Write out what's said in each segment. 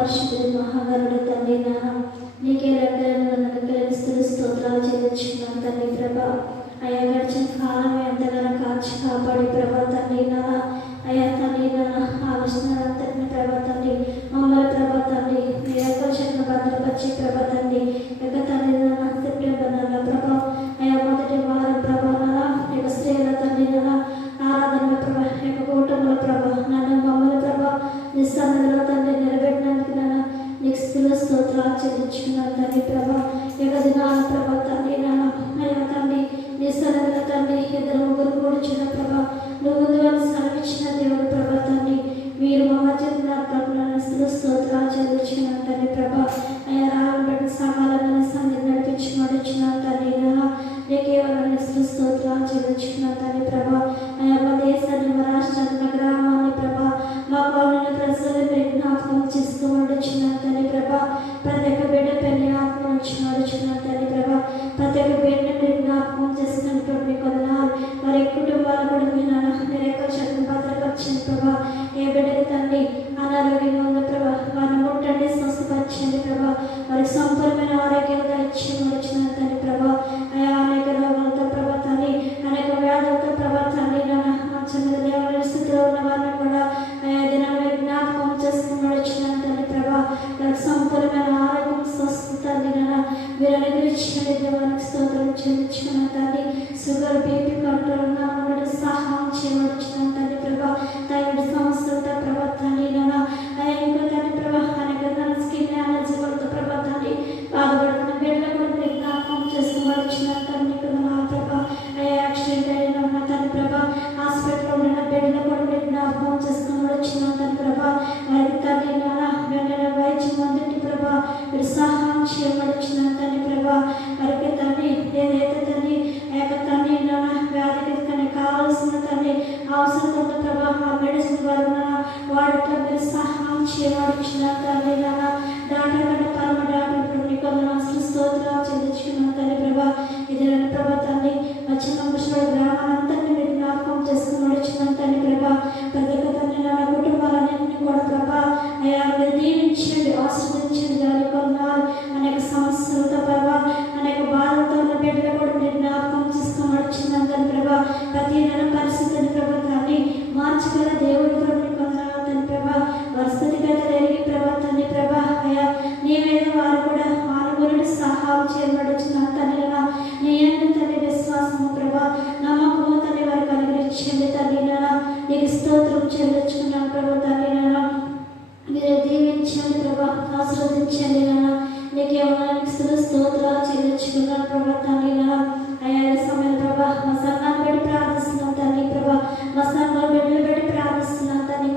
మహాపరిశుద్ధుడు మహాగరుడు తండ్రి నాన్న నీకే లెక్కలను స్తోత్రాలు చెల్లించుకున్నాను తండ్రి ప్రభా. అయ్యా గడిచిన కాలం ఎంతగానో కాచి కాపాడి ప్రభా తండ్రి నాన్న. అయ్యా తండ్రి నాన్న ఆలోచనలంతటిని ప్రభా తండ్రి మమ్మల్ని ప్రభా తండ్రి మీ యొక్క శక్తిని భద్రపరిచి ప్రభా తండ్రి యొక్క తండ్రి నాన్న సెప్టెంబర్ నెల ప్రభా అయ్యా మొదటి వారం ప్రభా నాన్న యొక్క స్త్రీల తండ్రి నాన్న ఆరాధన ప్రభా యొక్క కూటముల ప్రభా నన్ను మమ్మల్ని ప్రభా నిస్సన్నదిలో తండ్రి నిలబెట్టినందుకు నాన్న నీకు స్తోత్రాలు చెల్లించుకున్నాను తండ్రి ప్రభా. యొక్క దినాల ప్రభా తండ్రి నాన్న అయ్యా తండ్రి నిస్సన్నదిలో తండ్రి ఇద్దరు ముగ్గురు కూర్చున్న ప్రభా నువ్వు ముందుగా సెలవిచ్చిన దేవుడు ప్రభా తండ్రి మీరు మా మధ్య స్తోత్రాలు చెల్లించుకున్నాను తండ్రి ప్రభా. అయ్యా రాబట్టి సకాలంలో సంగతి నడిపించుకున్నాను తండ్రి నాన్న కేవలం స్తోత్రాలు చెల్లించుకున్నాను తండ్రి ప్రభా. అయ్యా మా దేశాన్ని మా రాష్ట్రాన్ని మా గ్రామాన్ని ప్రభా మా పౌరులను ప్రజలు జ్ఞాపకం చేసుకోమడుచున్నాను తండ్రి ప్రభా. ప్రతి ఒక్క బిడ్డ పెళ్లి ఆత్మ నుంచి నడుచున్నాను తండ్రి ప్రభా. ప్రతి ఒక్క బిడ్డని మీరు జ్ఞాపకం చేసుకున్నటువంటి కొన్నాళ్ళు వారి కుటుంబాలు కూడా మీరు యొక్క శక్తిని భద్రపరచండి ప్రభా. ఏ బిడ్డకి తండ్రి అనారోగ్యంగా ఉంది ప్రభా వారిని ముట్టండి స్వస్థపరచండి ప్రభా. వారికి సంపూర్ణమైన ఆరోగ్యంగా ఇచ్చి నడుచున్నాను తండ్రి ప్రభా. అయా అనేక రోగాలతో ప్రభా తండ్రి అనేక వ్యాధులతో ప్రభా తండ్రి మంచం మీద లేవని స్థితిలో ఉన్న వారిని కూడా అయా దినాన్ని జ్ఞాపకం చేసుకుని నడుచున్నాను తండ్రి ప్రభా. వారికి సంపూర్ణమైన ఆరోగ్యం స్వస్థత మీరు అనుగ్రహించండి దేవానికి స్తోత్రం చెల్లించుకున్నాను తండ్రి. షుగర్ బీపీ కంట్రోల్ ఉన్న సహాయం చేయవచ్చున్నాను తండ్రి ప్రభా. తండ్రి సమస్యలతో ప్రభా తండ్రి ఇంకా తండ్రి ప్రభా అనేక స్కిన్ ఎనర్జీ వాళ్ళతో ప్రభా తండ్రి బాధపడుతున్న బిడ్డల కొరకు జ్ఞాపకం చేసుకోవచ్చున్నాను తండ్రి ప్రభా. యాక్సిడెంట్ అయిన తండ్రి ప్రభా హాస్పిటల్లో ఉన్న బిడ్డల కొరకు జ్ఞాపకం చేసుకోవచ్చున్నాను తండ్రి ప్రభా. వారికి తండ్రి వెంటనే వైద్యం అందుటి ప్రభా మీరు సహాయం చేయవచ్చున్నాను తండ్రి ప్రభా. వారికి తండ్రి ఏదైతే తండ్రి ఏక తండ్రి వ్యాధికి తనకి కావాల్సిన తండ్రి అవసరం ప్రభా ఆ మెడిసిన్ ద్వారా వాడితో మీరు సహాయం చేయవచ్చున్నాను తండ్రి డాక్టర్ కంటే పరమ డాక్టర్ నీకు స్తోత్రాలు చెల్లించుకున్నాను తండ్రి ప్రభా. ఇది ప్రభా తండ్రి వచ్చిన గ్రామాలంతరినీ మీరు జ్ఞాపకం చేసుకుని నడుచున్నాను తండ్రి ప్రభా. ప్రతి ఒక్క తండ్రి నా కుటుంబాలన్నింటినీ కూడా ప్రభా అయ్యా మీరు దీవించండి ఆశీర్వదించండి. దాని కొన్నాళ్ళు అనేక సమస్యలతో ప్రభా అనేక బాధలతో ఉన్న బిడ్డలు కూడా మీరు జ్ఞాపకం చేసుకుని నడుచున్నాను తండ్రి ప్రభా. ప్రతి నెల పరిస్థితిని ప్రభా తండ్రి మార్చగల దేవుడి ప్రభు కొన్నాను తండ్రి ప్రభా. పరిస్థితిగతులు ఎరిగి ప్రభా తండ్రి ప్రభా అయ్యా నీ మీద వారు కూడా మానవులను సహాయం చేయబడుచున్నాను తండ్రి. నీ తండ్రి విశ్వాసము ప్రభా నమ్మకము తండ్రి వారికి అనుగ్రహించండి తండ్రి నీకు స్తోత్రం చెల్లించుకున్నాను ప్రభా తండ్రి మీరు దీవించండి ప్రభా ఆశీర్వదించండి నీకేమన్నా స్తోత్రాలు చెల్లించుకున్నాను ప్రభా తండ్రి. అయ్యా సమయం ప్రభా మా సంఘాన్ని బట్టి ప్రార్థిస్తున్నాం తండ్రి ప్రభా. మా సంఘాలు బిడ్డలు బట్టి ప్రార్థిస్తున్నాం తండ్రి.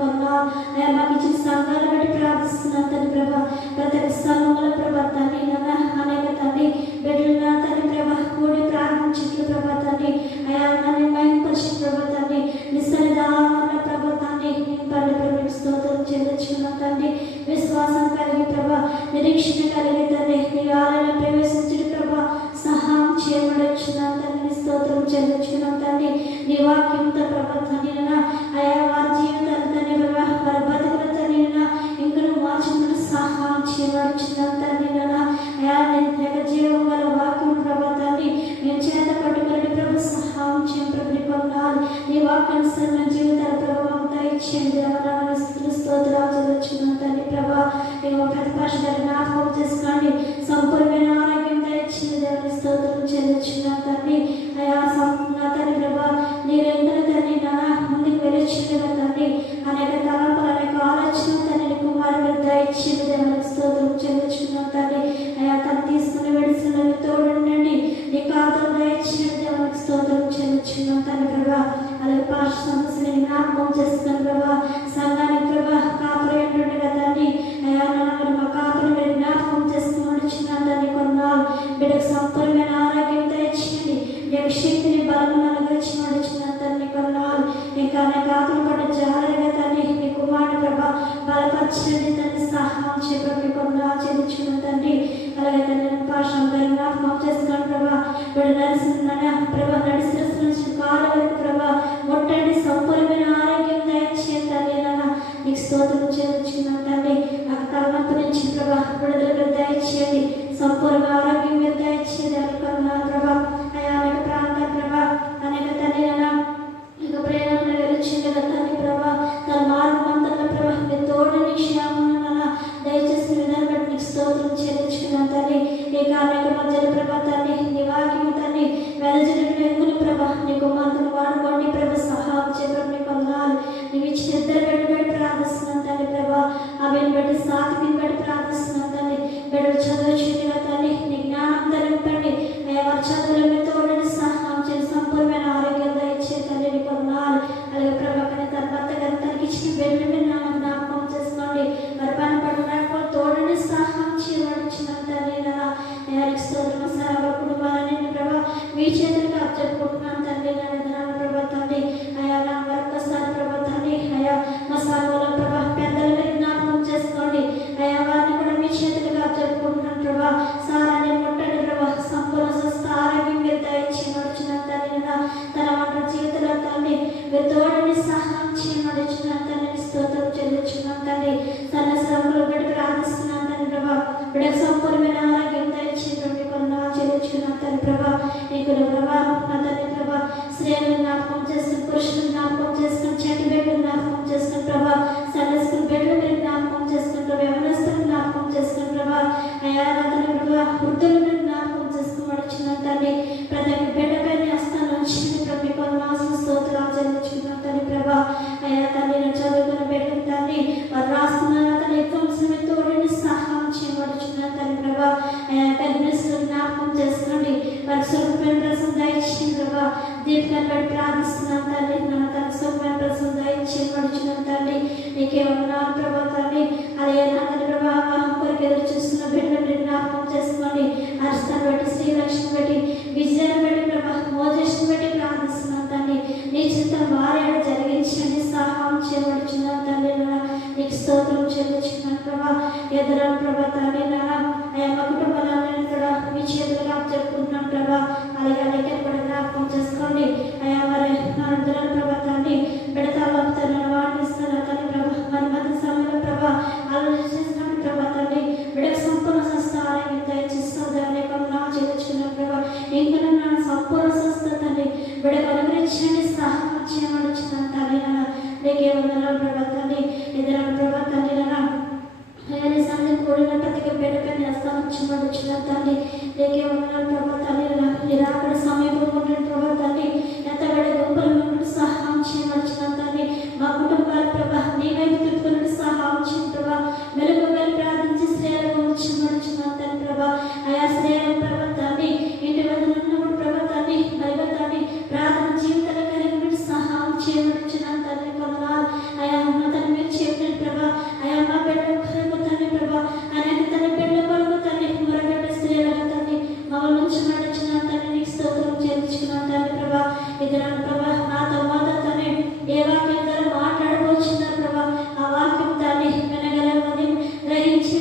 అయ్యా మాకు ఇచ్చిన సంఘాలు బట్టి ప్రార్థిస్తున్నాం తండ్రి ప్రభా. ప్రతి సంఘముల ప్రభా తండ్రి అనేక తండ్రి బిడ్డలు తండ్రి ప్రభా కూడి ప్రార్థించట్లు ప్రభా తండ్రి. అయ్యా నన్ను మహిమపరిచిన ప్రభా తండ్రి నిస్సరిదారుల ప్రభా తండ్రి పల్లె ప్రభు స్తోత్రం చెల్లించుకున్నాం తండ్రి. విశ్వాసం కలిగి ప్రభా నిరీక్షణ కలిగి తండ్రి నీ ఆలయంలో ప్రవేశించడం ప్రభా సహాయం చేయబడొచ్చున్నాం తండ్రి. స్తోత్రం చెల్లించుకున్నాం తండ్రి. నీ వాక్యంతో ప్రభా తండ్రి అయా వారి జీవితాలు తండ్రి ప్రభా వారి బతుకుల తండ్రి ఇంకా మార్చుకుని సహాయం చేయబడుచున్నాం తండ్రి. అయా నేను జీవం గల వాక్యం ప్రభా తండ్రి నేను చేత పట్టుకుని ప్రభు సహాయం చేయం ప్రభు కొన్నాళ్ళు నీ వాక్యానుసరణ జీవితాల ప్రభావం దయచేయండి. స్తోత్రాలు చెల్లించుకున్నాం తండ్రి ప్రభా. ప్రతిపక్షాన్ని జ్ఞాపకం చేసుకోండి సంపూర్ణమైన ఆరోగ్యం దయచేయండి దేవుని స్తోత్రం చెల్లించుకున్నాం తండ్రి. అయా నా తండ్రి ప్రభా నీరెందరూ తండ్రి ముందుకు వెళ్ళిచ్చింది తండ్రి అనేక తలంపులు అనేక ఆలోచనలు తండ్రి నీకు కుమారుడు దయచేయండి దేవుని స్తోత్రం చెల్లించుకున్నాం తండ్రి. అయా తను తీసుకుని వెడిసిన తోడుండండి నీ కాదు దయచేయండి దేవునికి స్తోత్రం చెల్లించుకున్నాం తండ్రి ప్రభా. అలాగే పాఠ సమస్యని జ్ఞాపకం చేసుకున్నాం ప్రభా. సంఘానికి ప్రభా కాపురం ఏంటంటే తండ్రి అయా మా కాపురం మీరు జ్ఞాపకం చేసుకుని నడుచున్నాను తండ్రి. కొన్నాళ్ళు బిడ్డకు సంపూర్ణమైన ఆరోగ్యం దయచేయండి. నీకు శక్తిని బలమును అనుగ్రహించి నడుచున్నాను తండ్రి. కొన్నాళ్ళు ఇంకా అనేక ఆకులు పడ్డ జాగ్రత్తగా తండ్రి నీ కుమారుడు ప్రభా బలపరచండి తండ్రి సహాయం చేపట్టి కొన్నాళ్ళు చెల్లించుకున్నాను తండ్రి. అలాగే తండ్రి పాఠం జ్ఞాపకం చేసుకున్నాను ప్రభా. వీడు నడిచిన ప్రభా నడిచిన కాలు వరకు ప్రభా ముట్టండి సంపూర్ణమైన ఆరోగ్యం దయచేయండి తండ్రి. నీకు స్తోత్రం చెల్లించుకున్నాను తండ్రి. నాకు తలనొప్పి నుంచి ప్రభా విడుదల దయచేయండి, సంపూర్ణ ఆరోగ్యం మీరు దయచేయండి అనుకున్నాను ప్రభా. అయా అనేక ప్రాంతాల ప్రభా అనేక తండ్రి ఇక ప్రేరణ వెలుచుండగా తండ్రి ప్రభా తన మార్గం అంతలో ప్రభా మీ తోడుని క్షేమం దయచేసి విధానం బట్టి నీకు స్తోత్రం చెల్లించుకున్నాను తండ్రి. ఈ కార్మిక మధ్యలో ప్రభా తండ్రి నీ వాక్యం తండ్రి వెలజనుడు వెంగుని ప్రభా నీ కుమార్తెను వాడుకోండి ప్రభా సహాయం చేయడం నీ కొందనాలు. నీవు ఇచ్చిన ఇద్దరు బట్టి ప్రార్థిస్తున్నాను తండ్రి ప్రభా. అవిని బట్టి సాతిని బట్టి ప్రార్థిస్తున్నాను తండ్రి. బిడ్డలు చదువుచుండగా తండ్రి నీ జ్ఞానం తెలిపండి. వారి చదువుల మీద తోడని సహాయం చేసి సంపూర్ణమైన ఆరోగ్యం దయచే తండ్రి నీ కొందనాలు. అలాగే ప్రభా కానీ తన భర్త గారు తనకి ఇచ్చిన బిడ్డల మీద జ్ఞాపకం చేసుకోండి. మరి పని పడిన తోడని సహాయం చేయబడిచిన తండ్రి నాయకు స్తోత్రం. సర్వ కుటుంబాలని ప్రభా మీ చేతులకు అప్పచెప్పుకుంటున్నాను తండ్రి ప్రభా తండ్రి. అయా నా మరొకసారి ప్రభా తండ్రి అయా మా సాగులో ప్రభా పెద్దల మీద జ్ఞాపకం చేసుకోండి. అయా వారిని కూడా మీ చేతులకు అప్పచెప్పుకుంటున్నాను ప్రభా. సారాన్ని ముట్టండి ప్రభా, సంపూర్ణ స్వస్థ ఆరోగ్యం మీరు దయచేయబడిచిన తండ్రి తన వంట జీవితంలో తండ్రి మీరు తోడని సహాయం చేయబడిచిన తండ్రి స్తోత్రం చెల్లించుకున్నాం తండ్రి. తన శ్రమలు బట్టి ప్రార్థిస్తున్నాను తండ్రి ప్రభా. బిడ్డకు సంపూర్ణమైన ఆరోగ్యం దయచేయడం చెల్లించుకున్నాం తండ్రి ప్రభా. నీకు ప్రభా నా తండ్రి ప్రభా స్త్రీలను జ్ఞాపకం చేసుకుని పురుషులను జ్ఞాపకం చేసుకుని చెట్టు బిడ్డలు జ్ఞాపకం చేసుకుని ప్రభా. సండే స్కూల్ బిడ్డలు మీరు జ్ఞాపకం చేసుకుని ప్రభా. యవనస్తులను జ్ఞాపకం చేసుకుని ప్రభా. అయా నా తండ్రి ప్రభా వృద్ధులు మీరు జ్ఞాపకం చేసుకోబడిచిన తండ్రి. ప్రతి ఒక్క బిడ్డపై హస్తాన్ని ఉంచింది ప్రభు మీకు వందనాలు స్తోత్రాలు చెల్లించుకున్నాం తండ్రి ప్రభా. అయా తండ్రి నేను చదువుకున్న బిడ్డలు తండ్రి వారు రాస్తున్న తండ్రి ఎక్కువ తోడని సహాయం చేయబడుచున్న తండ్రి ప్రభా. అయా కన్యస్సులు జ్ఞాపకం చేసుకోండి. వారి సుఖమైన ప్రసం దయచేయండి ప్రభా. దీపికను బట్టి ప్రార్థిస్తున్నాను తండ్రి తన సుఖమైన ప్రసం దయచేయబడుచున్న తండ్రి. నీకే వందనాలు ప్రభా తండ్రి. అలాగే నా తండ్రి ప్రభా కొరకు ఎదురు చూస్తున్న బిడ్డలు జ్ఞాపకం చేసుకోండి. హర్షాన్ని బట్టి శ్రీలక్ష్మి బట్టి విజయాన్ని బట్టి ప్రభా మోజస్ని బట్టి ప్రార్థిస్తున్నాను తండ్రి. నీ చిత్తం వారే జరిగించండి సహాయం చేయబడుచున్న తండ్రి నీకు స్తోత్రం చెల్లించుకున్నాను ప్రభా. ఎదురాను ప్రభా తండ్రి అయా మా కుటుంబాలను కూడా మీ చేతులుగా చెప్పుకుంటున్నాను ప్రభా. అలాగే అలాగే కూడా జ్ఞాపకం చేసుకోండి. అయా మరి నా ఎదురాను ప్రభా తండ్రి బిడతాను వాడిస్తాను తండ్రి ప్రభా. మరి మధ్య సమయంలో ప్రభా ఆలోచించినప్పుడు ప్రభా తండ్రి బిడకు సంపూర్ణ స్వస్థ ఆరోగ్యం దయచేస్తాను చెల్లించుకున్నాను ప్రభా. ఇంకా నా సంపూర్ణ స్వస్థ తండ్రి బిడకు అనుగ్రహించండి సహాయం చేయబడుచున్నాను తండ్రి నీకే వందనాలు ప్రభా తండ్రి. ఎదురాను ప్రభా తండ్రి అయ్యా సంఘ కూడిన ప్రతి బిడ్డపై హస్తాంచబడుచున్న తండ్రి నీకే వందనాలు ప్రభా తండ్రి. నిరాకడ సమయంలో ఉంటున్న ప్రభా తండ్రి ఎంతబడి గొప్పలు సహాయం చేయబడుచున్న తండ్రి. మా కుటుంబాల ప్రభా నీ వైపు తిప్పుకున్న సహాయం చేయ ప్రభా. వెలుగు వెళ్ళి ప్రార్థించి శ్రేయలకు ఉంచబడుచున్న తండ్రి ప్రభా. అయా శ్రేయలు ప్రభా తండ్రి ఇంటి వద్ద ఉన్నప్పుడు ప్రభా తండ్రి మరియు తండ్రి ప్రార్థన జీవితాలు కలిగి సహాయం చేయబడుచున్న తండ్రి కొందనాలు. అయా మా తండ్రి మీరు చెప్పిన ప్రభా. అయా మా బిడ్డ తండ్రి ప్రభా అనేక తన బిడ్డ కొరకు తండ్రి మరొక స్త్రీలకు తండ్రి మమ్మల్ని నుంచి నడిచిన తండ్రి నీకు స్తోత్రం చేయించుకున్నాను తండ్రి ప్రభా. ఇద్దరు ప్రభా నాతో మాతో తండ్రి ఏ వాక్యం ద్వారా మాట్లాడవచ్చున్నా ప్రభా ఆ వాక్యం తండ్రి వినగలమని గ్రహించి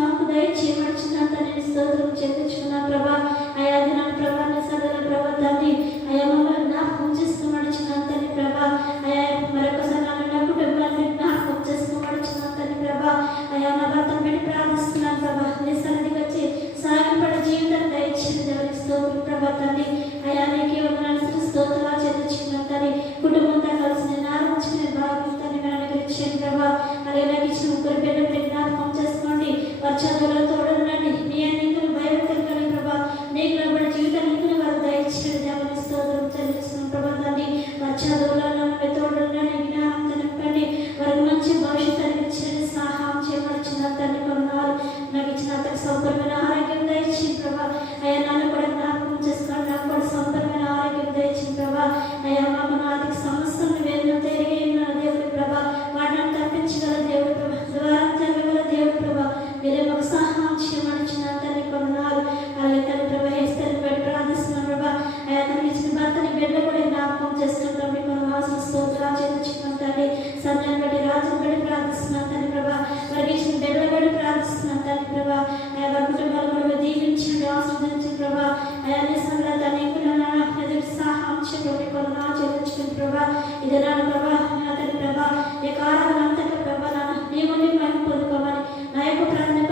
మాకు దయచేయబడుచున్న తండ్రి స్తోత్రం చేయించుకున్నాను ప్రభా. అయా దినాన్ని ప్రభా సదల ప్రభా తండ్రి అయా మమ్మల్ని జ్ఞాపకం చేసుకోబడుచున్న తండ్రి ప్రభా. అయా మరొకసారి నా కుటుంబాన్ని జ్ఞాపకం చేసుకోబడుచున్న తండ్రి ప్రభా. అయా నా భర్తను పెట్టి ప్రార్థిస్తున్నాను ప్రభా. నీ సన్నిధికి వచ్చి సాగిపడే జీవితాన్ని దయచేయండి దేవునికి స్తోత్రం ప్రభా తండ్రి. అయా నీకే వందనాలు స్తోత్రాలు చెల్లించుకున్నాను తండ్రి. కుటుంబంతో కలిసి నేను ఆరంభించుకునే భాగ్యం తండ్రి మీరు అనుగ్రహించండి ప్రభా. అలాగే నాకు ఇచ్చిన ముగ్గురు బిడ్డలు జ్ఞాపకం చేసుకోండి. వారి చదువులో తోడునండి. నీ అన్నింటిని భయపెట్టగలను ప్రభా. నీకు లోబడి జీవితాన్ని వారు దయచేయండి దేవునికి స్తోత్రం చెల్లిస్తున్నాను ప్రభా తండ్రి. వారి చదువులలో తోడునండి జ్ఞానం నింపండి. వారికి మంచి భవిష్యత్తు ఇచ్చేది సహాయం చేయబడుచున్న తండ్రి కొన్నారు. నాకు ఇచ్చిన అతనికి సంపూర్ణమైన ఆరోగ్యం దయచేయండి ప్రభా. అయ్యా నన్ను కూడా జ్ఞాపకం చేసుకోండి. నాకు కూడా సంపూర్ణమైన ఆరోగ్యం దయచేయండి ప్రభా. అయ్యా మాకు ఆర్థిక సమస్యలను వేదన తిరిగి దేవుడి ప్రభా. వాటిని తప్పించగల దేవుడి ప్రభా. ద్వారా జరగగల దేవుడి ప్రభా. మీరే మాకు సహాయం చేయబడుచున్న తండ్రి కొన్నారు. అలాగే తల్లి ప్రభా హెస్తని బట్టి ప్రార్థిస్తున్నాను ప్రభా. అయ్యా తనకి ఇచ్చిన భర్తని బిడ్డ కూడా జ్ఞాపకం చేసుకుంటాం. మీకు అవసరం స్తోత్రాలు చేయించుకున్నాం తండ్రి. సమయాన్ని బట్టి రాజుని బట్టి ప్రార్థిస్తున్నాను తండ్రి ప్రభా. వారికి ఇచ్చిన బిడ్డలు బట్టి ప్రార్థిస్తున్నాను తండ్రి ప్రభా. అయా వారి కుటుంబాలు కూడా దీవించండి ఆస్వాదించండి ప్రభా. అయా నీ సంగతి సహాయం చేయండి కొన్నా చేయించుకుని ప్రభా. ఇది నా ప్రభా నా తండ్రి ప్రభా. ఈ కారణం అంతటా ప్రభా నీ ముందు మేము పొందుకోమని నా యొక్క ప్రార్థన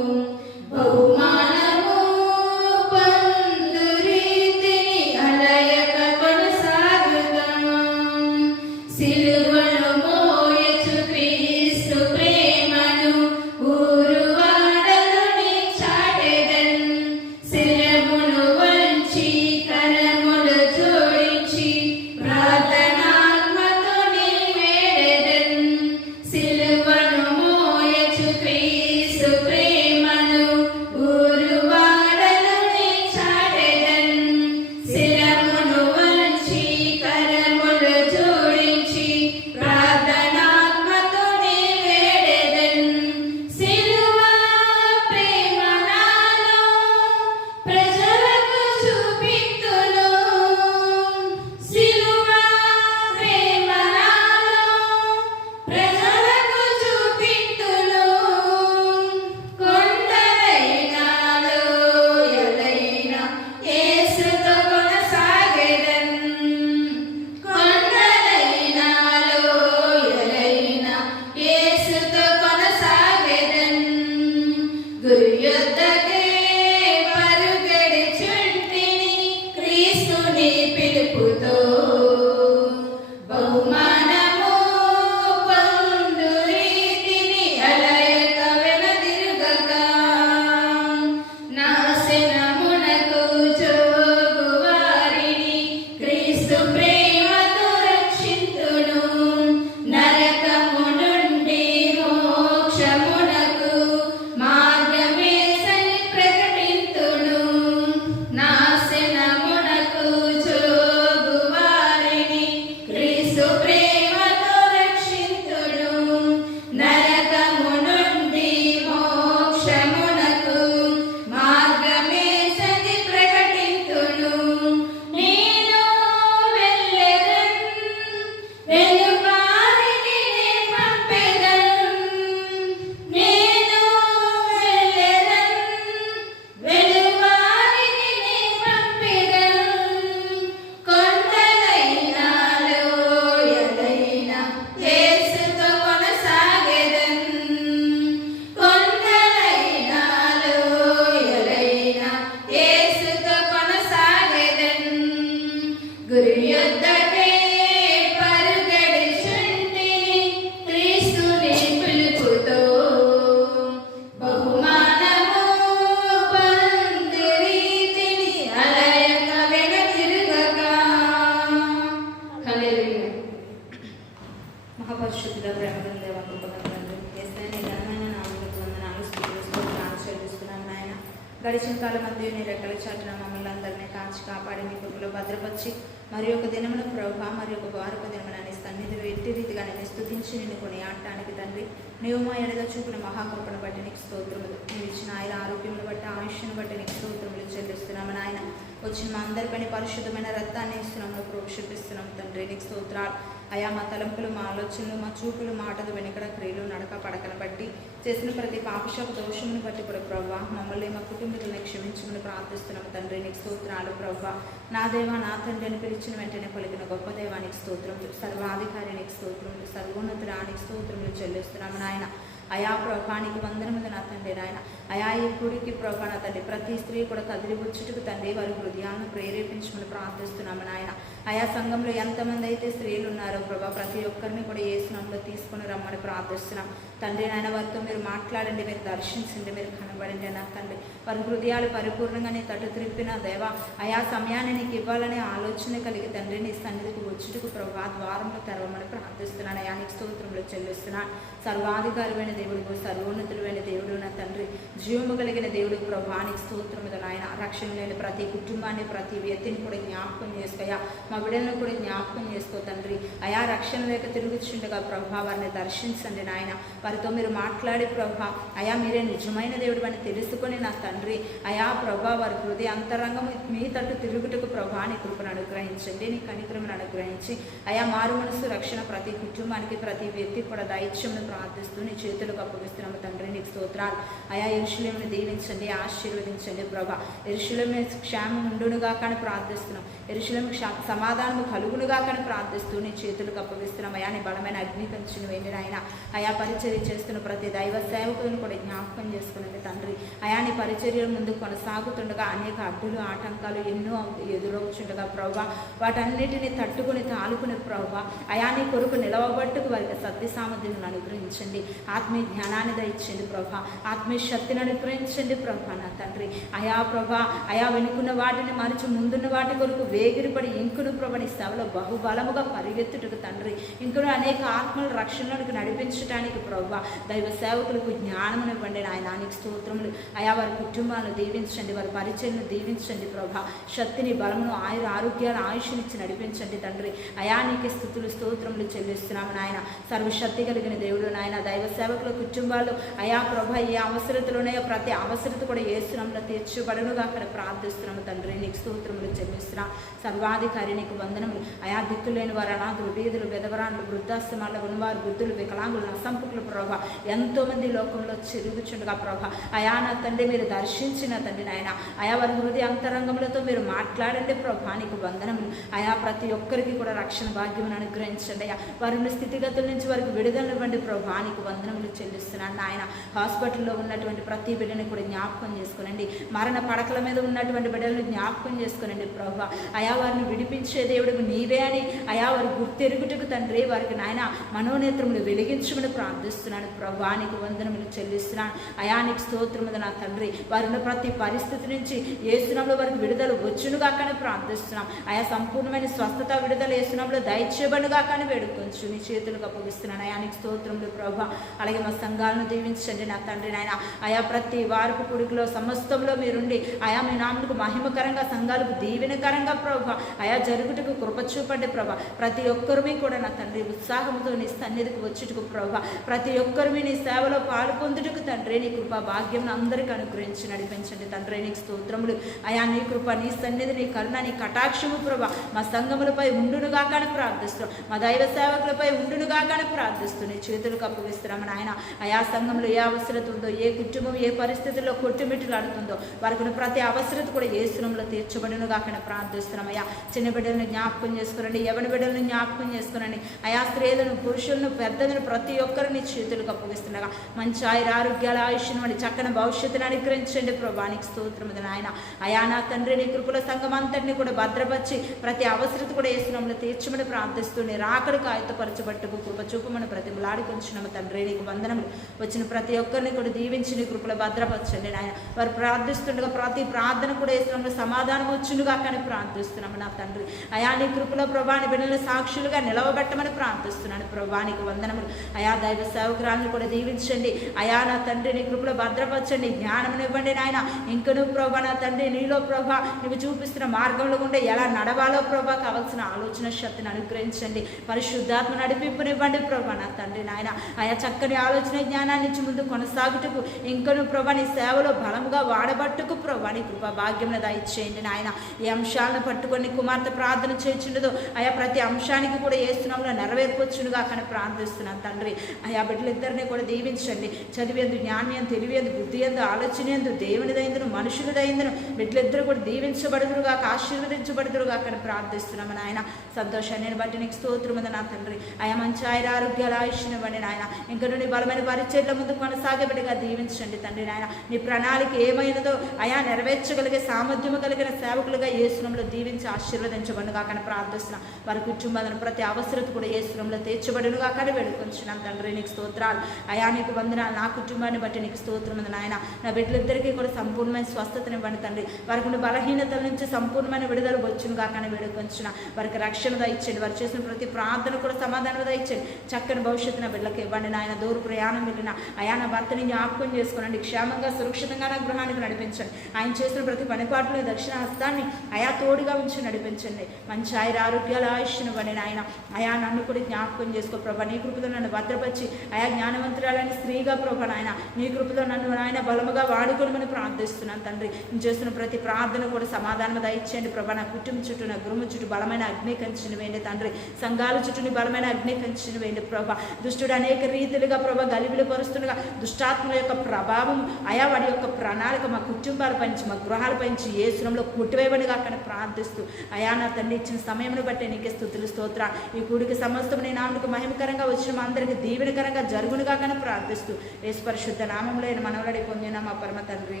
రెక్కల చాటున మమ్మల్ని అందరినీ కాచి కాపాడి మీ కృపలో భద్రపరిచి మరి ఒక దినమున ప్రభా మరి ఒక వారపు దినమున నీ సన్నిధిలో ఎట్టి రీతిగా నేను స్తుతించి నిన్ను కొని ఆడటానికి తండ్రి నీవు మా ఎడగా చూపిన మహాకృపను బట్టి నీకు స్తోత్రములు. నీవు ఇచ్చిన ఆయన ఆరోగ్యమును బట్టి ఆయుష్ను బట్టి నీకు స్తోత్రములు చెల్లిస్తున్నాము నాయన. వచ్చిన మా అందరిపైన పరిశుద్ధమైన రక్తాన్ని ఇస్తున్నాము, ప్రోక్షిస్తున్నాము తండ్రి నీకు స్తోత్రాలు. అయా మా తలంపులు, మా ఆలోచనలు, మా చూపులు, మాటలు, వెనుకడ క్రియలు, నడక పడకను బట్టి చేసిన ప్రతి పాపశాప దోషమును బట్టి కూడా ప్రభా మమ్మల్ని మా కుటుంబీకులను క్షమించమని ప్రార్థిస్తున్నాము తండ్రి నీకు స్తోత్రాలు. ప్రభా నా దేవా నా తండ్రిని పిలిచిన వెంటనే పలికిన గొప్ప దేవానికి స్తోత్రములు, సర్వాధికారి నీకు స్తోత్రములు, సర్వోన్నతురానికి స్తోత్రములు చెల్లిస్తున్నాము నాయన. అయా ప్రభానికి వందనములు నా తండ్రి నాయన. అయా ఈ గుడికి ప్రభా నా తండ్రి ప్రతి స్త్రీ కూడా కదిలిబుచ్చుటకు తండ్రి వారి హృదయాలను ప్రేరేపించమని ప్రార్థిస్తున్నాము నాయన. అయా సంఘంలో ఎంతమంది అయితే స్త్రీలు ఉన్నారో ప్రభా ప్రతి ఒక్కరిని కూడా ఏ స్నామంలో తీసుకొని రమ్మని ప్రార్థిస్తున్నాం తండ్రి నాయన. వారితో మీరు మాట్లాడండి, మీరు దర్శించండి, మీరు కనబడండి నా తండ్రి. వారి హృదయాలు పరిపూర్ణంగా నీ తట్టు త్రిప్పిన దేవా అయా సమయాన్ని నీకు ఇవ్వాలనే ఆలోచన కలిగి తండ్రి నీ సన్నిధికి వచ్చుటకు ప్రభా ద్వారంలో తెరవమని ప్రార్థిస్తున్నాను. అయా నీకు స్తోత్రములు చెల్లిస్తున్నాను. సర్వాధికారమైన దేవుడు, సర్వోన్నతులైన దేవుడు నా తండ్రి, జీవము కలిగిన దేవుడు ప్రభా నీకు స్తోత్రములు నాయన. రక్షణ లేని ప్రతి కుటుంబాన్ని ప్రతి వ్యక్తిని కూడా జ్ఞాపకం చేసుకోయా, మా బిడ్డలను కూడా జ్ఞాపకం చేసుకో తండ్రి. అయా రక్షణ లేక తిరుగుతుండగా ప్రభా వారిని దర్శించండి నాయన. వారితో మీరు మాట్లాడి ప్రభా అయా మీరే నిజమైన దేవుడు అని తెలుసుకొని నా తండ్రి అయా ప్రభా వారి హృదయ అంతరంగం మీ తట్టు తిరుగుటకు ప్రభా నీ కృపను అనుగ్రహించండి, నీ కనికరమును అనుగ్రహించి అయా మారు మనసు రక్షణ ప్రతి కుటుంబానికి ప్రతి వ్యక్తి కూడా దైత్యమును ప్రార్థిస్తూ నీ చేతులకు అప్పగిస్తున్నాము తండ్రి నీకు స్తోత్రాలు. అయా యెరూషలేమును దీవించండి, ఆశీర్వదించండి ప్రభా. యెరూషలేము క్షేమం ఉండునుగా కానీ ప్రార్థిస్తున్నాం, యెరూషలేము సమాధానము కలుగునుగా కానీ ప్రార్థిస్తూ నీ చేతులకు అప్పగిస్తున్నాం. అయా నీ బలమైన అగ్ని కంచును వెండి నాయన. అయా పరిచర్య చేస్తున్న ప్రతి దైవ సేవకులను కూడా జ్ఞాపకం చేసుకునండి తండ్రి. అయా నీ పరిచర్యలు ముందు కొనసాగుతుండగా అనేక అడ్డులు ఆటంకాలు ఎన్నో ఎదురవుతుండగా ప్రభా వాటన్నిటిని తట్టుకుని తాలుకుని ప్రభా అయా నీ కొరకు నిలవబట్టుకు వారికి సత్య సామర్థ్యాలను అనుగ్రహించండి, ఆత్మీయ జ్ఞానాన్ని దయచండి ప్రభా, ఆత్మీయ శక్తిని అనుగ్రహించండి ప్రభా నా తండ్రి. అయా ప్రభా అయా వెనుకున్న వాటిని మరిచి ముందున్న వాటి కొరకు వేగిరిపడి ఇంకును ప్రభని సేవలో బహుబలముగా పరిగెత్తుటకు తండ్రి, ఇంకును అనేక ఆత్మల రక్షణలకు నడిపించడానికి ప్రభా దైవ సేవకులకు జ్ఞానమును ఇవ్వండి నాయన. నీకు స్తోత్రములు. అయా వారి కుటుంబాలను దీవించండి, వారి పరిచయను దీవించండి ప్రభా. శక్తిని బలమును ఆరోగ్యాలు ఆయుష్నిచ్చి నడిపించండి తండ్రి. అయా నీకు స్తుతులు స్తోత్రములు చెల్లిస్తున్నాము నాయన. సర్వశక్తి కలిగిన దేవుడు నాయన. దైవ సేవకుల కుటుంబాలు అయా ప్రభా ఏ అవసరతలు ఉన్నాయో ప్రతి అవసరత కూడా యేసునామములో తీర్చబడునుగా అక్కడ ప్రార్థిస్తున్నాము తండ్రి నీకు స్తోత్రములు చెల్లిస్తున్నాం. సర్వాధికారి నీకు వందనములు. అయా దిక్కులేని వారు, అనాథులు, బీదులు, విధవరాండ్లు, వృద్ధాశ్రమాల్లో ఉన్నవారు, వృద్ధులు, వికలాంగులు, అసంపుకులు ప్రభా ఎంతో మంది లోకంలో చెరుగుచుండగా ప్రభా అయా నా తండ్రి మీరు దర్శించిన తండ్రి నాయన. అయా వారి హృదయ అంతరంగములతో మీరు మాట్లాడండి ప్రభా నీకు వందనములు. అయా ప్రతి ఒక్కరికి కూడా రక్షణ భాగ్యమును అనుగ్రహించండి అయ్యా. వారి స్థితిగతుల నుంచి వారికి విడుదలనివ్వండి ప్రభా నీకు వందనములు చెల్లిస్తున్నాను నాయన. హాస్పిటల్లో ఉన్నటువంటి ప్రతి బిడ్డని కూడా జ్ఞాపకం చేసుకునండి, మరణ పడకల మీద ఉన్నటువంటి బిడ్డలను జ్ఞాపకం చేసుకునండి ప్రభా. అయా వారిని విడిపించే దేవుడు నీవే అని అయా వారి గుర్తెరుగుటకు తండ్రి వారికి నాయన మనోనేత్రములు వెలిగించమని ప్రార్థిస్తున్నాను ప్రభా నీకు వందనములు చెల్లిస్తున్నాను. అయా నీకు స్తోత్రములు నా తండ్రి. వారిని ప్రతి పరిస్థితి నుంచి యేసునామములో వారికి విడుదల వచ్చునుగా కానీ ప్రార్థిస్తున్నాం. అయా సంపూర్ణమైన స్వస్థత విడుదల యేసునామములో దయచేయబడునుగా కానీ వేడుకొంచు నీ చేతులకు అప్పగిస్తున్నాను. అయా నీకు స్తోత్రములు ప్రభా. అలాగే మా సంఘాలను దీవించండి నా తండ్రి నాయన. అయా ప్రతి వారపు కుడికిలో సమస్తంలో మీరుండి అయా మీ నామములకు మహిమకరంగా సంఘాలకు దీవెనకరంగా ప్రభా అయా జరుగుటకు కృప చూపండి ప్రభా. ప్రతి ఒక్కరిని కూడా నా తండ్రి ఉత్సాహంతో నీ సన్నిధికి వచ్చుటకు ప్రభా ప్రతి ఒక్కరిని నీ సేవలో పాల్పొందుటకు తండ్రి నీ కృప భాగ్యం అందరికీ అనుగ్రహించి నడిపించండి తండ్రి నీకు స్తోత్రములు. అయా నీ కృప నీ సన్నిధి నీ కరుణ నీ కటాక్షము ప్రభా మా సంఘములపై ఉండునుగా కానీ ప్రార్థిస్తున్నాం, మా దైవ సేవకులపై ఉండునుగా కానీ ప్రార్థిస్తూ నీ చేతులకు అప్పగిస్తున్నాము నాయన. అయా సంఘంలో ఏ అవసరత ఉందో, ఏ కుటుంబం ఏ పరిస్థితుల్లో కొట్టుమిట్టులాడుతుందో వారికి ప్రతి అవసరత కూడా యేసునామములో తీర్చబడునుగా కానీ ప్రార్థిస్తున్నాం. అయ్యా చిన్న బిడ్డలను జ్ఞాపకం చేసుకునండి, యవన బిడ్డలను జ్ఞాపకం చేసుకునండి. అయా స్త్రీలను పురుషులను పెద్దలను ప్రతి ఒక్కరిని చేతులకు అప్పగిస్తుండగా మంచి ఆరోగ్యాల ఆయుష్ను అని చక్కని భవిష్యత్తును అనుగ్రహించండి ప్రభానికి స్తోత్రములు నాయన. అయా నా తండ్రి నీ కృపల సంఘం అంతటిని కూడా భద్రపరిచి ప్రతి అవసరత కూడా యేసునామములో తీర్చమని ప్రార్థిస్తూ నీ రాకడకు ఆయుధపరచబట్టుకు కృప చూపమని బ్రతిమలాడుకొంచున్నాము తండ్రి నీకు వందనములు. వచ్చిన ప్రతి ఒక్కరిని కూడా దీవించి నీ కృపలో భద్రపరచండి నాయన. వారు ప్రార్థిస్తుండగా ప్రతి ప్రార్థన కూడా యేసునామములో సమాధానం వచ్చునుగా కానీ ప్రార్థిస్తున్నాము నా తండ్రి. అయా నీ కృపలో ప్రభా నీ బిడ్డలను సాక్షులుగా నిలవబెట్టమని ప్రార్థిస్తున్నాను ప్రభా. నీకు వందనములు. అయా దైవ సేవకురాలను కూడా దీవించండి అయా నా తండ్రి. నీ కృపలో భద్రపరచండి, జ్ఞానమునివ్వండి నాయన. ఇంక నువ్వు ప్రభా నా తండ్రి నీలో ప్రభా నువ్వు చూపిస్తున్న మార్గంలో ఉండే ఎలా నడవాలో ప్రభా కావాల్సిన ఆలోచన శక్తిని అనుగ్రహించండి. పరిశుద్ధాత్మ నడిపింపునివ్వండి ప్రభా నా తండ్రి నాయన. ఆయా చక్కని ఆలోచన జ్ఞానాన్ని ఇచ్చి ముందు కొనసాగుటకు ఇంకను ప్రభా నీ సేవలో బలముగా వాడబట్టుకు ప్రభా నీ కృపా భాగ్యమును దయచేయండి నాయన. ఈ అంశాలను పట్టుకొని కుమార్తె ప్రార్థన చేయించుండదు ఆయా ప్రతి అంశానికి కూడా యేసునామములో నెరవేర్పొచ్చునుగా కానీ ప్రార్థిస్తున్నాను తండ్రి. ఆయా బిడ్డలిద్దరిని కూడా దీవించండి. చదివేందు, జ్ఞానం, తెలివేందు, బుద్ధి ఎందు, ఆలోచనేందు, దేవునిదైందును మనుషులదైందును బిడ్డలిద్దరు కూడా దీవించబడుదురుగా ఆశీర్వదించబడుదురుగా కానీ ప్రార్థిస్తున్నాము నాయన. సంతోషాన్ని బట్టి నీకు స్తోత్రముంది నా తండ్రి. ఆయా మంచి ఆరోగ్యాల ఆయుష్నివ్వండి నాయన. ఇంకా నీ బలమైన పరిచర్ల ముందు కొనసాగబడిగా దీవించండి తండ్రి నాయన. నీ ప్రణాళిక ఏమైనదో ఆయా నెరవేర్చగలిగే సామర్థ్యము కలిగిన సేవకులుగా యేసునామములో దీవించి ఆశీర్వదించబడునుగా కానీ ప్రార్థిస్తున్నాం. వారి కుటుంబాలను ప్రతి అవసరత కూడా యేసునామములో తీర్చబడునుగా కానీ వేడుకొంచున్నాం తండ్రి. నీకు స్తోత్రాలు అయా. నీకు వందనాలు. నా కుటుంబాన్ని బట్టి నీకు స్తోత్రముంది నాయన. నా బిడ్డలిద్దరికీ కూడా సంపూర్ణమైన స్వస్థతనివ్వండి తండ్రి. వారికి ఉన్న బలహీనతల నుంచి సంపూర్ణమైన విడుదల వచ్చునుగా కానీ వేడుకొంచున్నా. వారికి రక్షణ దయచేయండి. వారు చేసిన ప్రతి ప్రార్థన కూడా సమాధానం దయచేయండి. చక్కని భవిష్యత్తు నా బిడ్డలకు ఇవ్వండి నాయన. దూర ప్రయాణం వెళ్ళిన అయా నా భర్తని జ్ఞాపకం చేసుకోనండి. క్షేమంగా సురక్షితంగా నా గృహానికి నడిపించండి. ఆయన చేసిన ప్రతి పనిపాట్లు దక్షిణ హస్తాన్ని అయా తోడుగా ఉంచి నడిపించండి. మంచి ఆరోగ్యాల ఆయుష్నివ్వండి నాయన. అయా నన్ను కూడా జ్ఞాపకం చేసుకో ప్రభా. నీ కృపలో నన్ను భద్రపరిచి అయా జ్ఞానవంతురాలని స్త్రీగా ప్రభా నాయన నీ కృపలో నన్ను నాయన బలముగా వాడుకోమని ప్రార్థిస్తున్నాను తండ్రి. నేను చేస్తున్న ప్రతి ప్రార్థన కూడా సమాధానం దయచేయండి ప్రభా. నా కుటుంబం చుట్టూ నా గృహం చుట్టూ బలమైన అగ్ని కంచెను వేయండి తండ్రి. సంఘాల చుట్టూని బలమైన అగ్ని కంచెను వేయండి ప్రభా. దుష్టుడు అనేక రీతిలుగా ప్రభా గలిబిలి పరుస్తుండగా దుష్టాత్మల యొక్క ప్రభావం అయా వాడి యొక్క ప్రణాళిక మా కుటుంబాల పైంచి మా గృహాల పైంచి యేసునామములో కొట్టివేయబడిగా అక్కడ ప్రార్థిస్తూ అయా నా తండ్రి ఇచ్చిన సమయమును బట్టి నీకే స్తుతులు స్తోత్ర. ఈ కూడికి సమస్తం నీ నామమునకు మహిమకరంగా వచ్చిన మా అందరికీ దీవెనకరంగా జరుగునుగా కానీ ప్రార్థిస్తూ యేసు పరిశుద్ధ నామములో మనవలడి పొందిన మా పరమ తండ్రి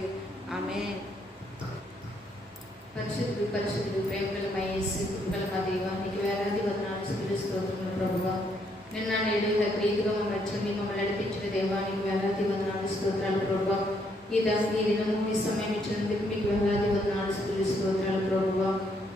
ఆమేన్. పరిశుద్ధుడు పరిశుద్ధుడు ప్రేమగలమై యేసు కృపగల మా దేవా నీకు వేలాది వందనాలు స్తుతులు స్తోత్రములు ప్రభువా. నిన్న నేడు రీతిగా మమ్మల్ని నడిపించిన దేవా నీకు వేలాది వందనాలు స్తోత్రాలు ప్రభువా. ఈ దినము మీ సమయం ఇచ్చినందుకు మీకు వేలాది వందనాలు స్తుతులు స్తోత్రాలు ప్రభువా.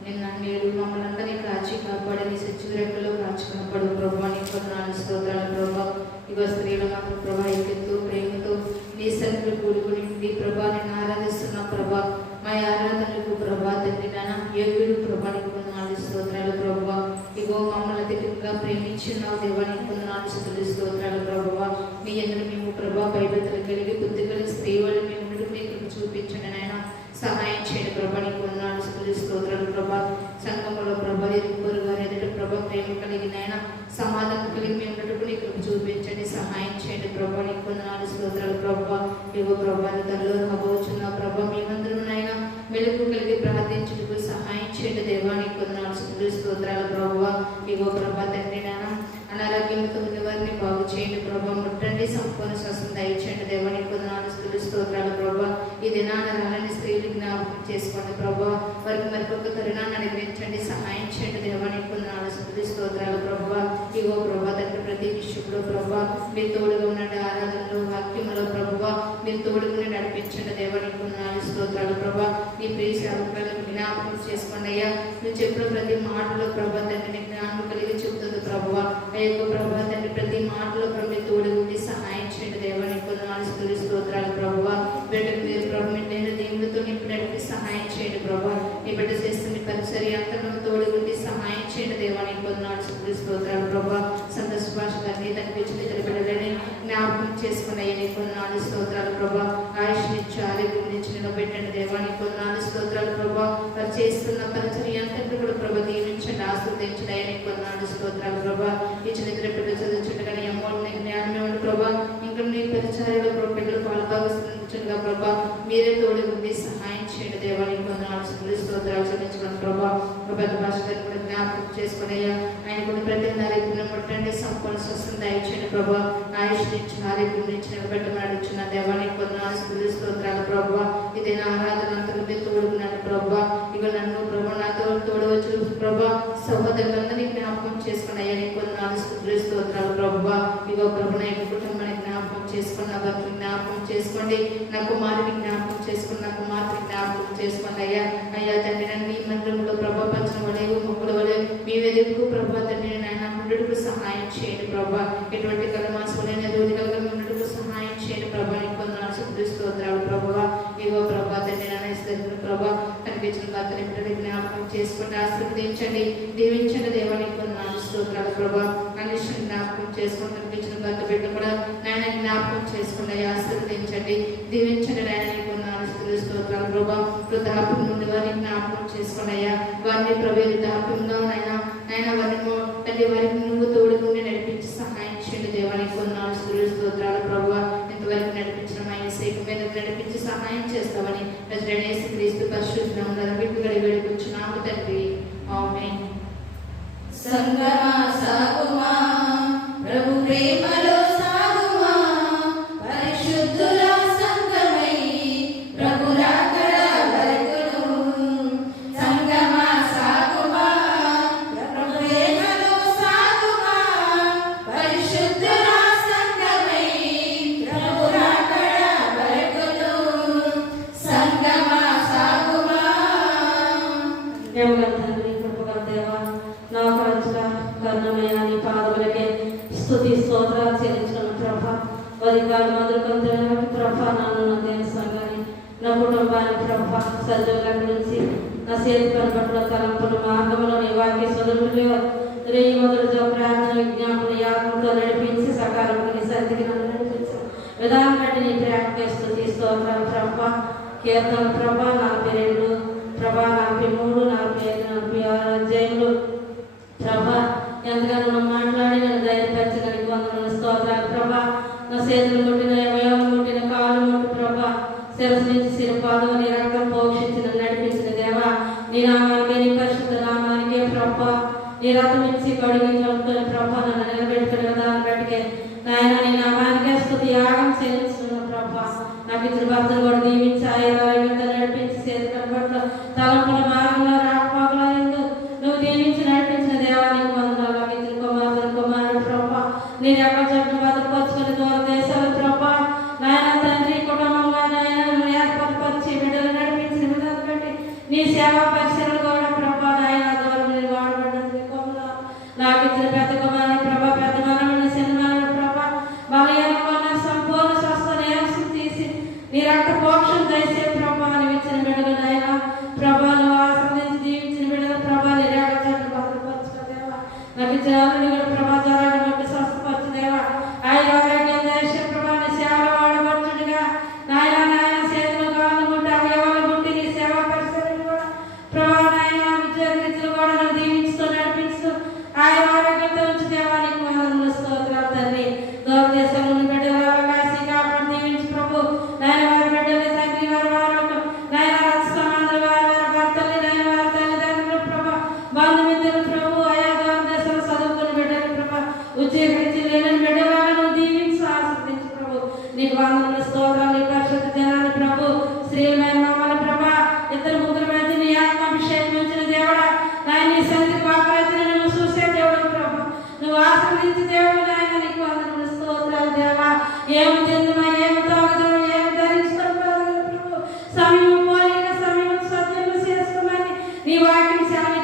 నిన్న నేడు మమ్మల్ని అందరినీ కాచి కాపాడని సచ్చివ రెక్కలో కాచి కాపాడు ప్రభువా నీకు వందనాలు స్తోత్రాలు ప్రభువా. ఇగో స్త్రీల మాత్రం ప్రభా ఎక్కతో ప్రేమతో నీ సన్నిధిలో కూడుకుని నీ ప్రభా నేను ఆరాధిస్తున్నా ప్రభా. మా ఆరాధనలకు ప్రభా తండ్రి నాన్న యోగుడు ప్రభా నీకు వందనాలు స్తోత్రాలు ప్రభువా. ఇగో మమ్మల్ని అధికంగా ప్రేమించున్నావు దేవా నీకు వందనాలు స్తుతులు స్తోత్రాలు ప్రభువా. నీ అందరూ మేము ప్రభా భయభక్తులు కలిగి బుద్ధి కలిగి స్త్రీవాళ్ళు మేము మీకు చూపించండి నాయన. సహాయం చేయండి ప్రభా నీకు వందనాలు స్తుతులు స్తోత్రాలు ప్రభా. సంఘములో ప్రభా ఇరువురు వారి ఎదుట ప్రభా ప్రేమ కలిగిన ఆయన సమాధానం కలిగి మేము నీకు చూపించండి. సహాయం చేయండి ప్రభా నీకు వందనాలు స్తోత్రాలు ప్రభా. ఇగో ప్రభా తల్లు అవ్వచ్చున్న ప్రభా మేమందరం నాయన వెలుగు కలిగి ప్రార్థించుటకు సహాయం చేయండి దేవా నీకు వందనాలు స్తుతులు స్తోత్రాలు ప్రభా. ఇగో ప్రభా తండ్రి నాయన అనారోగ్యంతో ఉన్న వారిని బాగు చేయండి ప్రభా. ముట్టండి సంపూర్ణ స్వస్థత దయచేయండి దేవా నీకు వందనాలు స్తుతులు స్తోత్రాలు ప్రభా. ఈ దినాన రాలని స్త్రీలు జ్ఞాపకం చేసుకోండి ప్రభా. వారికి మరికొక తరుణాన్ని అనుగ్రహించండి. సహాయం చేయండి దేవా నీకు వందనాలు స్తుతులు స్తోత్రాలు ప్రభా. ఇగో ప్రభా తండ్రి ప్రతి విషయంలో ప్రభా మీరు తోడుగా ఉన్నట్టు ఆరాధనలో వాక్యంలో ప్రభా మీరు తోడుగా నడిపించండి దేవా నీకు వందనాలు స్తోత్రాలు ప్రభా. నీ ప్రియ సేవకులను జ్ఞాపకం చేసుకోండి అయ్యా. నువ్వు చెప్పిన ప్రతి మాటలో ప్రభా తండ్రి జ్ఞానం కలిగి చెబుతుంది ప్రభువా. అయ్యో ప్రభా తండ్రి ప్రతి మాటలో ప్రభు తోడు ఉండి సహాయం చేయండి దేవా నీకు వందనాలు స్తుతులు స్తోత్రాలు ప్రభువా. బిడ్డకు మీరు ప్రభు నేను దేవుడితో నింపినట్టు సహాయం చేయండి ప్రభా. నీ బిడ్డ చేస్తున్న పరిసరి అంతలో తోడు ఉండి సహాయం చేయండి దేవా నీకు వందనాలు స్తుతులు స్తోత్రాలు ప్రభా. సంతోష భాష గారిని తగ్గించిన ఇద్దరు బిడ్డలని జ్ఞాపకం చేసుకున్న నీకు వందనాలు స్తోత్రాలు ప్రభా. ఆయుష్నిచ్చి ఆరోగ్యం నుంచి నిలబెట్టండి దేవా నీకు వందనాలు స్తోత్రాలు ప్రభా. వారు చేస్తున్న పరిచర్య అంతటి కూడా ప్రభా దీవించండి ఆస్వాదించండి అయ్యా నీకు వందనాలు స్తోత్రాలు ప్రభా. ఇచ్చిన ఇద్దరు బిడ్డలు చదువుచుండగానే అమ్మోని జ్ఞానం ఇవ్వండి ప్రభా. ఇంకా నీ పరిచర్యలో ప్రభు బిడ్డలు పాల్గొస్తుండగా ప్రభా మీరే తోడు ఉండి సహాయం చేయండి దేవా నీకు వందనాలు స్తుతులు స్తోత్రాలు చెల్లించుకోండి ప్రభా. పెద్ద భాష గారిని కూడా జ్ఞాపకం చేసుకుని అయ్యా ఆయన కూడా ప్రతి ఆరోగ్యం ముట్టండి సంపూర్ణ స్వస్థత దయచేయండి ప్రభా. ఆయుష్ నుంచి ఆరోగ్యం నుంచి నిలబెట్టమని ఇచ్చిన దేవా నీకు వందనాలు స్తుతులు స్తోత్రాలు ప్రభా. ఇదే ఆరాధన అంతకు తోడుకున్నాను ప్రభా. ఇక నన్ను ప్రభా నాతో తోడవచ్చు ప్రభా. సహోదరులందరినీ జ్ఞాపకం చేసుకుని అయ్యా నీకు వందనాలు స్తోత్రాలు ప్రభువా. ఇగో ప్రభు నా యొక్క కుటుంబాన్ని జ్ఞాపకం చేసుకుని నా భర్తని జ్ఞాపకం చేసుకోండి, నా కుమారుని జ్ఞాపకం చేసుకుని నా కుమార్తెని జ్ఞాపకం చేసుకోండి అయ్యా. అయ్యా తండ్రి నన్ను మీ మందిరంలో ప్రభా పంచిన వలేవు మొక్కుల వలె మీ వెదుకు ప్రభా తండ్రి నాయన ఉండటకు సహాయం చేయండి ప్రభా. ఎటువంటి కలమాసమైన రోజు కలగ ఉండటకు సహాయం చేయండి ప్రభా. నీకు వందనాలు స్తోత్రాలు ప్రభువా. ఇగో ప్రభా తండ్రి నాయన ఇస్తారు ప్రభా కనిపించిన భర్తని బిడ్డని జ్ఞాపకం చేసుకోండి, ఆశీర్వదించండి, దీవించండి దేవా. నీకు వందనాలు స్తోత్రాలు ప్రభా. అన్నిటిని జ్ఞాపకం చేసుకుని కనిపించిన భర్త బిడ్డ కూడా నాయన జ్ఞాపకం చేసుకోండి, ఆశీర్వదించండి, దీవించండి నాయన. నీకు వందనాలు స్తోత్రాలు ప్రభా. వృద్ధాప్యం నుండి వారిని జ్ఞాపకం చేసుకోండి అయ్యా. వారిని ప్రభు వృద్ధాప్యంగా నాయన వారిని తండ్రి వారికి నువ్వు తోడు నుండి నడిపించి సహాయం చేయండి దేవా. నీకు వందనాలు స్తోత్రాలు ప్రభా. ఇంతవరకు నడిపించిన మా యేసయ్య మీద నడిపించి సహాయం చేస్తామని యేసు క్రీస్తు పరిశుద్ధ నామమున వేడుకొంచున్నాము తండ్రి, ఆమేన్. సంగమా సాగుమా ప్రభు ప్రేమలో సాగుమా, పరిశుద్ధుల సంగమై ప్రభు రాకడ వరకును. సంగమా సాగుమా ప్రభు ప్రేమలో సాగుమా, పరిశుద్ధుల సంగమై ప్రభు రాకడ వరకును. సంగమా సాగుమా. నీ పాదములకే స్తుతి స్తోత్రాలు చెల్లించిన ప్రభా. అధికారులు మొదలుకొని ప్రభా నన్ను నా దేని సంఘాన్ని నా కుటుంబాన్ని ప్రభా సజీవుల నుంచి నా చేతి పని పట్ల తలంపులు మార్గంలో నీ వాక్య సదుపులు రేయి మొదలుగా ప్రార్థన విజ్ఞాపన యాగంతో నడిపించి సకాలంలో నీ సన్నిధికి నన్ను నడిపించాను. విధానం బట్టి నీ ప్రేమకే స్తుతి స్తోత్రాలు ప్రభా. కీర్తన ప్రభా 42 ప్రభా 43 45 46 అధ్యాయంలో ప్రభా ఎంతగానో మాట్లాడి నన్ను ధైర్యపరచడానికి వందనాలు స్తోత్రాలు ప్రభా. నా చేతులు ముట్టిన అవయవం ముట్టిన కాలు ముట్టి ప్రభా శిరస్సు నుంచి శిరపాదం నీ రక్తం పోషించిన నడిపించిన దేవా. నీ నామానికే నీ పరిశుద్ధ నామానికే ప్రభా నీ రక్తం ఇచ్చి కడిగి కలుపుకొని ప్రభా నన్ను నిలబెట్టుకునే విధానం బట్టికే నాయన నీ నామానికే స్తుతి యాగం చేస్తున్న ప్రభా. నాకు ఇచ్చిన భర్తను కూడా దీవించి ఆయుర్వేదంతో నడిపించి చేతి పట్ల తలంపుల మార్గంలో రాకపోకలో నువ్వు దీవించి నడిపించిన దేవానికి వందనాలు. నాకు ఇచ్చిన కుమారుడు ప్రభా నేను ఎక్కడ చెట్టు భద్రపరుచుకొని దూర దేశాలు ప్రభా నాయన తండ్రి కుటుంబంగా నాయన ఏర్పరచి బిడ్డలు నడిపించిన విధానం బట్టి నీ సేవా పరిచయలు కూడా ప్రభా నాయన దూరం నేను వాడబడ్డది కొమ్మలా. నాకు ఇచ్చిన పెద్ద కుమారుడు ప్రభా పెద్ద మనవుడు చిన్న మనవుడు ప్రభా బలహీనంగా సంపూర్ణ స్వస్థ నేసం తీసి నీ రక్త పోషణ దయచే ప్రభా నువ్వు ఇచ్చిన బిడ్డలు నాయన ప్రభా నువ్వు ఆశ్రదించి దీవించిన బిడ్డలు ప్రభా నీ రేఖ చెట్టు భద్రపరచుకోదేవా. నాకు ఇచ్చిన కూడా ప్రభా జ్వరాన్ని బట్టి స్వస్థపరచుదేవా. ఆరోగ్యం దయచే ప్రభా నీ సేవలు వాడబడుతుండగా నాయన చేతులు కాళ్ళు గుంటి అవయవాలు గుంటి నీ సేవా పరిసరాలు కూడా ప్రభా నాయన విద్యార్థులు కూడా నన్ను దీవించుతూ నడిపిస్తూ ఆరోగ్యంతో ఉంచుదేవా. నీకు వందనాలు స్తోత్రాలు తండ్రి. దూరదేశం నుండి బిడ్డల అవకాశం కాపాడు దీవించి ప్రభు నాయన వారి బిడ్డలు తండ్రి వారి నాయన రక్త సంబంధులు వారి భర్తలు నాయన వారి తల్లిదండ్రులు ప్రభా బంధుమిత్రులు ప్రభు ఆయా దూరదేశం చదువుకుని బిడ్డలు ప్రభా ఉద్యోగించి లేని బిడ్డలను దీవించి ఆశీర్వదించు ప్రభు. నీకు వందనాలు స్తోత్రాలు. నీ పరిశుద్ధ జనాన్ని ప్రభు శ్రీమైన మమ్మల్ని ప్రభా ఇద్దరు ముగ్గురు మధ్య నీ ఆత్మాభిషేకం ఉంచిన దేవుడా నాయన నీ సన్నిధికి వాకరైతే నువ్వు చూసే దేవుడు ప్రభు నువ్వు ఆశీర్వదించి దేవుడు నాయన. నీకు వందనాలు స్తోత్రాలు దేవా. ఏమి తిందుమా ఏమి తాగుదాము ఏమి ధరించుతాం ప్రభు సమయం పోలిక సమయం సత్యం చేసుకోమని నీ వాక్యం సెలవు